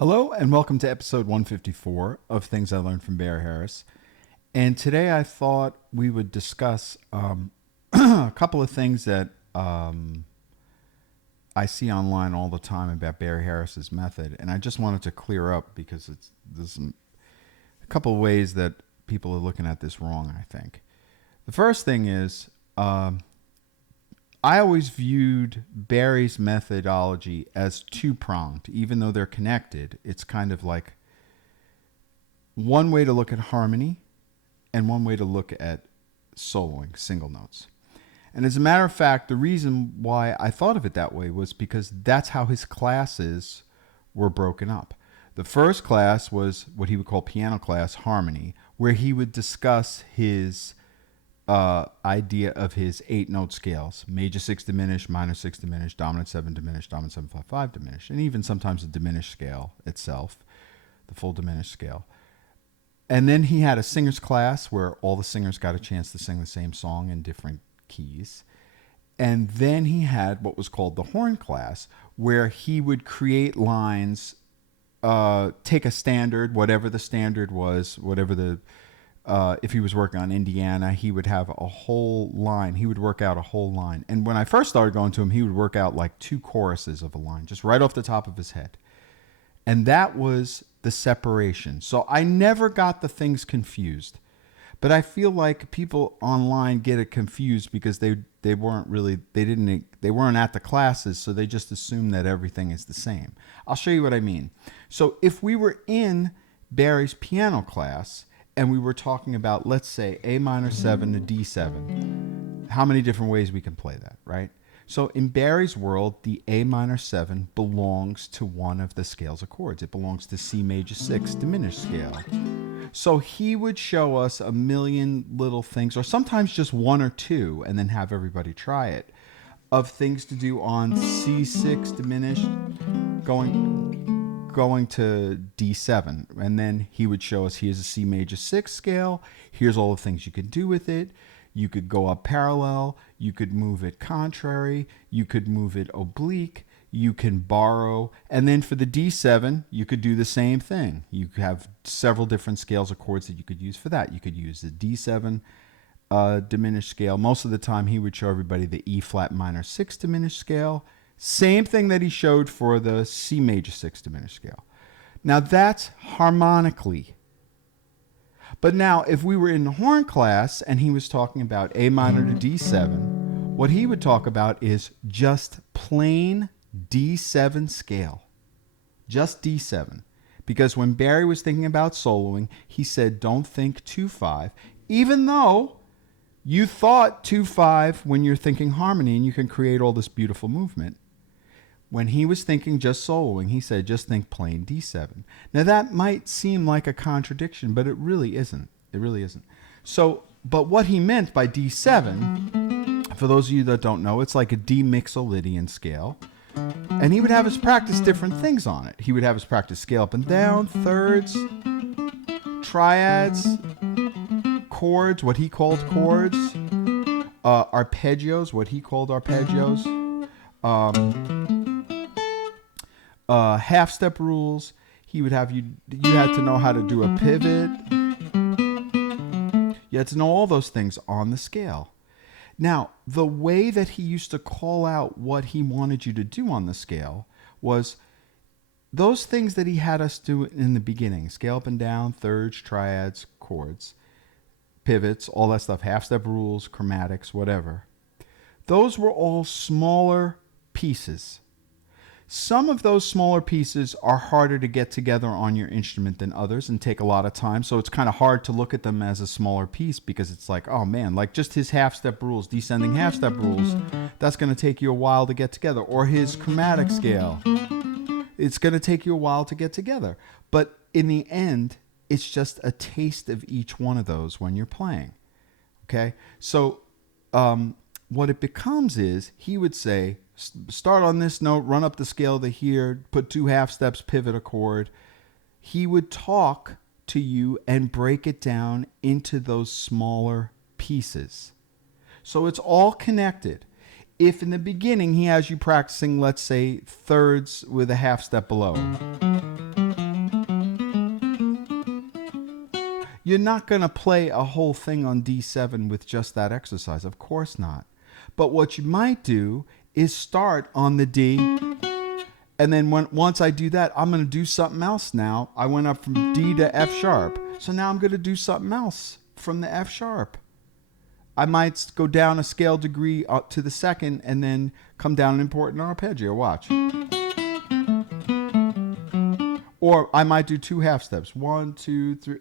Hello and welcome to episode 154 of Things I Learned from Barry Harris. And today I thought we would discuss a couple of things that I see online all the time about Barry Harris's method. And I just wanted to clear up because there's a couple of ways that people are looking at this wrong, I think. The first thing is I always viewed Barry's methodology as two-pronged. Even though they're connected, it's kind of like one way to look at harmony and one way to look at soloing, single notes. And as a matter of fact, the reason why I thought of it that way was because that's how his classes were broken up. The first class was what he would call piano class, harmony, where he would discuss his idea of his 8-note scales: major 6 diminished, minor 6 diminished, dominant 7 diminished, dominant 7/5 diminished, and even sometimes the diminished scale itself, the full diminished scale. And then he had a singer's class where all the singers got a chance to sing the same song in different keys. And then he had what was called the horn class, where he would create lines, take a standard, whatever the standard was, whatever the if he was working on Indiana, he would have a whole line. He would work out a whole line. And when I first started going to him, he would work out like 2 choruses of a line, just right off the top of his head. And that was the separation. So I never got the things confused. But I feel like people online get it confused because they weren't at the classes, so they just assume that everything is the same. I'll show you what I mean. So if we were in Barry's piano class, and we were talking about, let's say, A minor 7 to D7, how many different ways we can play that, right? So in Barry's world, the A minor 7 belongs to one of the scales of chords. It belongs to C major 6 diminished scale. So he would show us a million little things, or sometimes just 1 or 2, and then have everybody try it, of things to do on C6 diminished going to D7. And then he would show us, here's a C major 6 scale. Here's all the things you can do with it. You could go up parallel. You could move it contrary. You could move it oblique. You can borrow. And then for the D7, you could do the same thing. You could have several different scales of chords that you could use for that. You could use the D7 diminished scale. Most of the time, he would show everybody the E flat minor 6 diminished scale. Same thing that he showed for the C major 6 diminished scale. Now that's harmonically. But now if we were in the horn class and he was talking about A minor to D7, what he would talk about is just plain D7 scale. Just D7. Because when Barry was thinking about soloing, he said don't think 2/5, even though you thought 2/5 when you're thinking harmony and you can create all this beautiful movement. When he was thinking just soloing, he said, just think plain D7. Now that might seem like a contradiction, but it really isn't. It really isn't. So, but what he meant by D7, for those of you that don't know, it's like a D mixolydian scale. And he would have us practice different things on it. He would have us practice scale up and down, thirds, triads, chords, what he called chords, arpeggios, what he called arpeggios, half-step rules. He would have you had to know how to do a pivot. You had to know all those things on the scale. Now, the way that he used to call out what he wanted you to do on the scale was those things that he had us do in the beginning: scale up and down, thirds, triads, chords, pivots, all that stuff, half-step rules, chromatics, whatever. Those were all smaller pieces. Some of those smaller pieces are harder to get together on your instrument than others and take a lot of time. So it's kind of hard to look at them as a smaller piece because it's like, oh man, like just his half-step rules, descending half-step rules, that's going to take you a while to get together. Or his chromatic scale, it's going to take you a while to get together. But in the end, it's just a taste of each one of those when you're playing. Okay? So what it becomes is he would say, start on this note, run up the scale to here, put 2 half steps, pivot a chord. He would talk to you and break it down into those smaller pieces. So it's all connected. If in the beginning he has you practicing, let's say, thirds with a half step below, You're not going to play a whole thing on D7 with just that exercise. Of course not. But what you might do is start on the D. And then once I do that, I'm going to do something else now. I went up from D to F sharp. So now I'm going to do something else from the F sharp. I might go down a scale degree up to the second and then come down an important arpeggio. Watch. Or I might do 2 half steps. 1, 2, 3,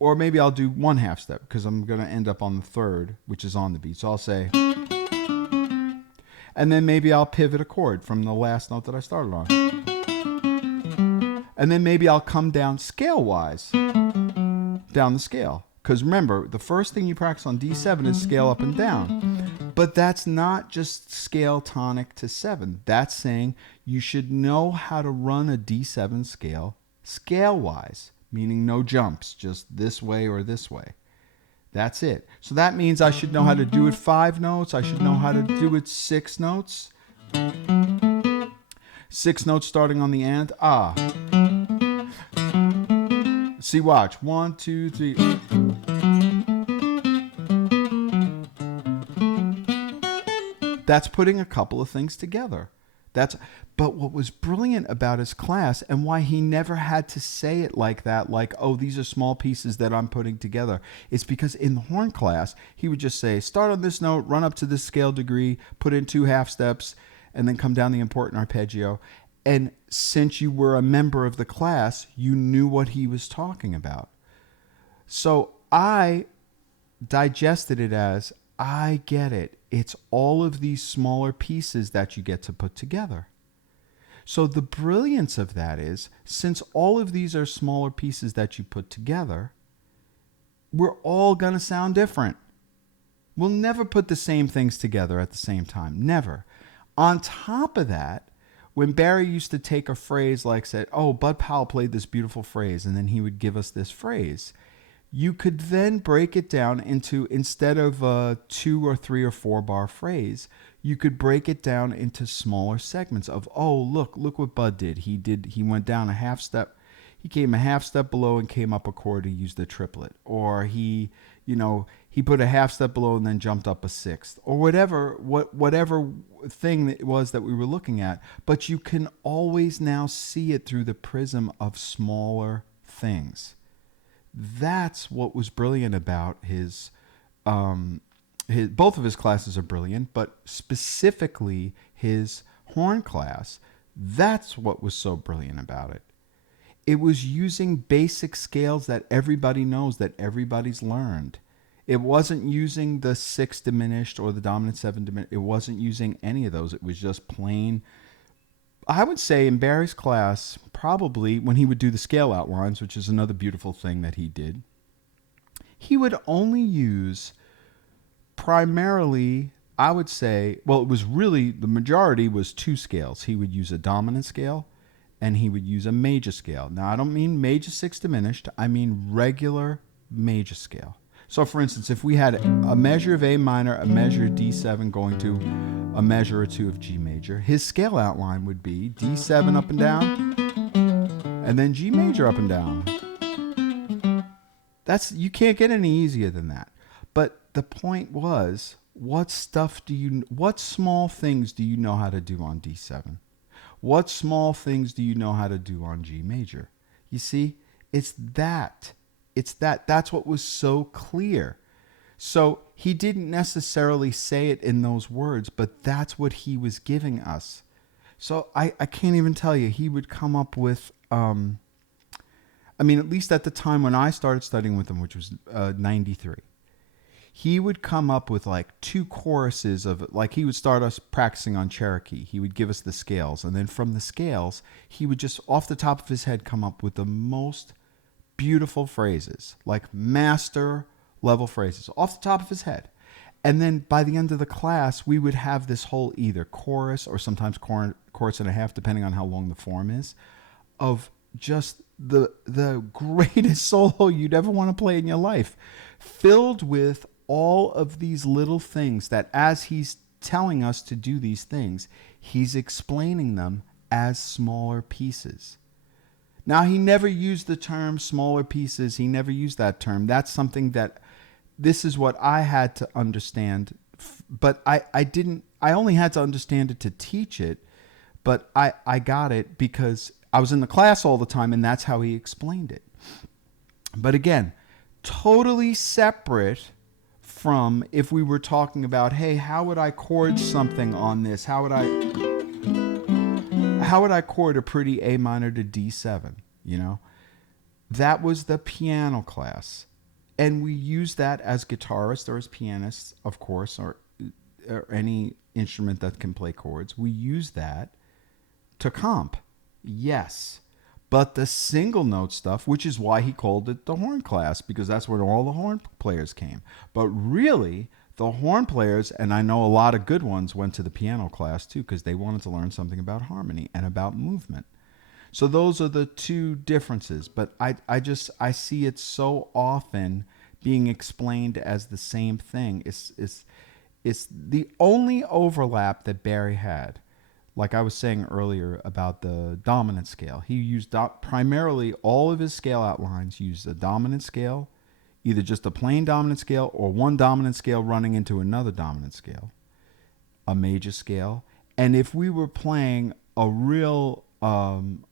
or maybe I'll do 1 half step because I'm going to end up on the third, which is on the beat. So I'll say, and then maybe I'll pivot a chord from the last note that I started on. And then maybe I'll come down scale-wise, down the scale. Because remember, the first thing you practice on D7 is scale up and down. But that's not just scale tonic to 7. That's saying you should know how to run a D7 scale scale-wise, meaning no jumps, just this way or this way. That's it. So that means I should know how to do it 5 notes. I should know how to do it 6 notes. 6 notes starting on the end. Ah. See, watch. 1, 2, 3. That's putting a couple of things together. But what was brilliant about his class and why he never had to say it like that, like, oh, these are small pieces that I'm putting together, is because in the horn class, he would just say, start on this note, run up to this scale degree, put in 2 half steps, and then come down the important arpeggio. And since you were a member of the class, you knew what he was talking about. So I digested it as, I get it. It's all of these smaller pieces that you get to put together. So the brilliance of that is, since all of these are smaller pieces that you put together, we're all going to sound different. We'll never put the same things together at the same time. Never. On top of that, when Barry used to take a phrase like, said, oh, Bud Powell played this beautiful phrase, and then he would give us this phrase, you could then break it down into, instead of a 2 or 3 or 4 bar phrase, you could break it down into smaller segments of, oh, look what Bud did. He went down a half step. He came a half step below and came up a chord. He used the triplet. Or he put a half step below and then jumped up a sixth. Or whatever thing it was that we were looking at. But you can always now see it through the prism of smaller things. That's what was brilliant about his both of his classes are brilliant, but specifically his horn class, that's what was so brilliant about it. It was using basic scales that everybody knows, that everybody's learned. It wasn't using the 6 diminished or the dominant 7 diminished. It wasn't using any of those. It was just plain. I would say in Barry's class, probably when he would do the scale outlines, which is another beautiful thing that he did, he would only use primarily, I would say, well, it was really, the majority was 2 scales. He would use a dominant scale and he would use a major scale. Now, I don't mean major 6 diminished. I mean regular major scale. So, for instance, if we had a measure of A minor, a measure of D7 going to a measure or 2 of G major, his scale outline would be D7 up and down, and then G major up and down. You can't get any easier than that. But the point was, what small things do you know how to do on D7? What small things do you know how to do on G major? You see, it's that. That's what was so clear. So he didn't necessarily say it in those words, but that's what he was giving us. So I can't even tell you, he would come up with, at least at the time when I started studying with him, which was 93, he would come up with like 2 choruses of, like, he would start us practicing on Cherokee. He would give us the scales. And then from the scales, he would just off the top of his head come up with the most beautiful phrases, like master level phrases off the top of his head. And then by the end of the class, we would have this whole either chorus or sometimes chorus and a half, depending on how long the form is, of just the greatest solo you'd ever want to play in your life, filled with all of these little things that, as he's telling us to do these things, he's explaining them as smaller pieces. Now, he never used the term smaller pieces. He never used that term. That's something that this is what I had to understand. But I only had to understand it to teach it. But I got it because I was in the class all the time, and that's how he explained it. But again, totally separate from if we were talking about, hey, how would I chord something on this? How would I chord a pretty A minor to D7? You know, that was the piano class. And we use that as guitarists or as pianists, of course, or any instrument that can play chords. We use that to comp. Yes. But the single note stuff, which is why he called it the horn class, because that's where all the horn players came. But really, the horn players, and I know a lot of good ones, went to the piano class too, because they wanted to learn something about harmony and about movement. So those are the two differences. But I see it so often being explained as the same thing. It's the only overlap that Barry had. Like I was saying earlier about the dominant scale, he used primarily all of his scale outlines used a dominant scale, either just a plain dominant scale or one dominant scale running into another dominant scale, a major scale. And if we were playing a real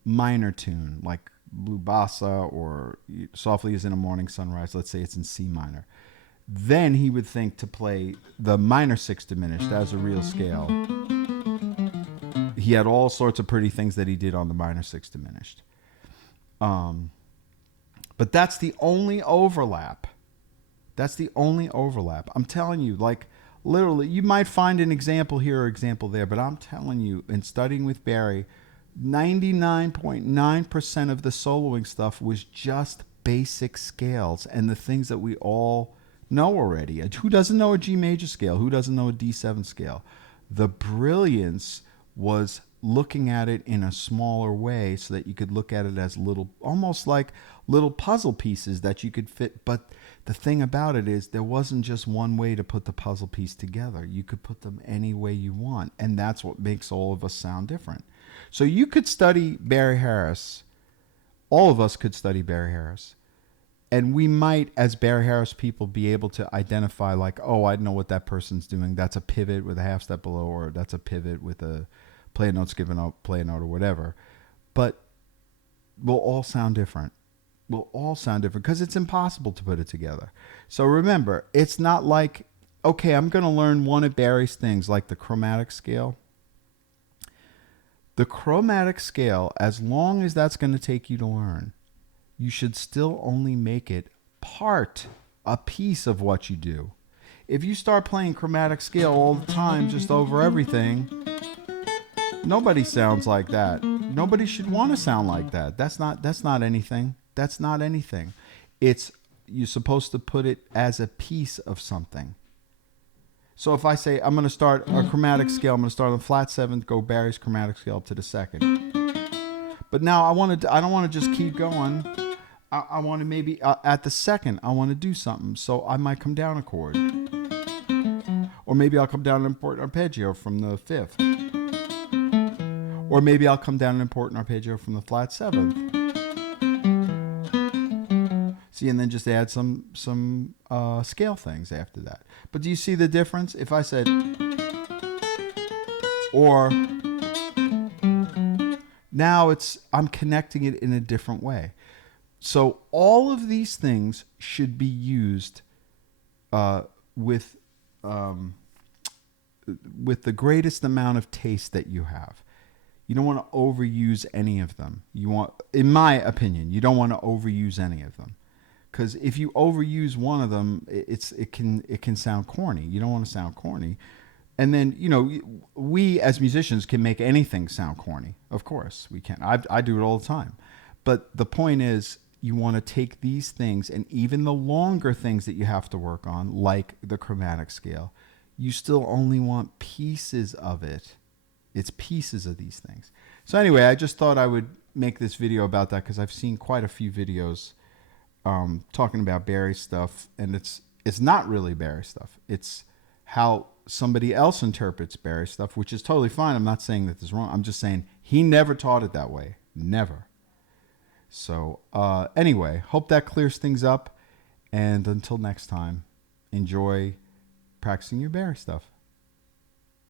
minor tune like Blue Bossa or Softly as in a Morning Sunrise, let's say it's in C minor, then he would think to play the minor sixth diminished as a real scale. He had all sorts of pretty things that he did on the minor sixth diminished. But that's the only overlap. That's the only overlap. I'm telling you, like literally, you might find an example here or example there, but I'm telling you, in studying with Barry, 99.9% of the soloing stuff was just basic scales and the things that we all know already. Who doesn't know a G major scale? Who doesn't know a D7 scale? The brilliance was looking at it in a smaller way so that you could look at it as little, almost like little puzzle pieces that you could fit. But the thing about it is there wasn't just one way to put the puzzle piece together. You could put them any way you want. And that's what makes all of us sound different. So you could study Barry Harris. All of us could study Barry Harris. And we might, as Barry Harris people, be able to identify like, oh, I know what that person's doing. That's a pivot with a half step below, or that's a pivot with a play a note, skip a note, play a note, or whatever. But we'll all sound different. We'll all sound different because it's impossible to put it together. So remember, it's not like, okay, I'm going to learn one of Barry's things like the chromatic scale. The chromatic scale, as long as that's going to take you to learn, you should still only make it a piece of what you do. If you start playing chromatic scale all the time, just over everything, nobody sounds like that. Nobody should want to sound like that. That's not anything. That's not anything. You're supposed to put it as a piece of something. So if I say I'm going to start a chromatic scale, I'm going to start on the flat seventh, go Barry's chromatic scale up to the second. But now I don't want to just keep going. I want to maybe at the second, I want to do something. So I might come down a chord. Or maybe I'll come down an important arpeggio from the fifth. Or maybe I'll come down an important arpeggio from the flat seventh. See, and then just add some scale things after that. But do you see the difference? If I said, or now I'm connecting it in a different way. So all of these things should be used with the greatest amount of taste that you have. You don't want to overuse any of them. In my opinion, you don't want to overuse any of them. Because if you overuse one of them, it can sound corny. You don't want to sound corny. And then, we as musicians can make anything sound corny. Of course, we can. I do it all the time. But the point is, you want to take these things and even the longer things that you have to work on, like the chromatic scale, you still only want pieces of it. It's pieces of these things. So anyway, I just thought I would make this video about that because I've seen quite a few videos talking about Barry stuff, and it's not really Barry stuff. It's how somebody else interprets Barry stuff, which is totally fine. I'm not saying that this is wrong. I'm just saying he never taught it that way. Never. So anyway, hope that clears things up. And until next time, enjoy practicing your Barry stuff.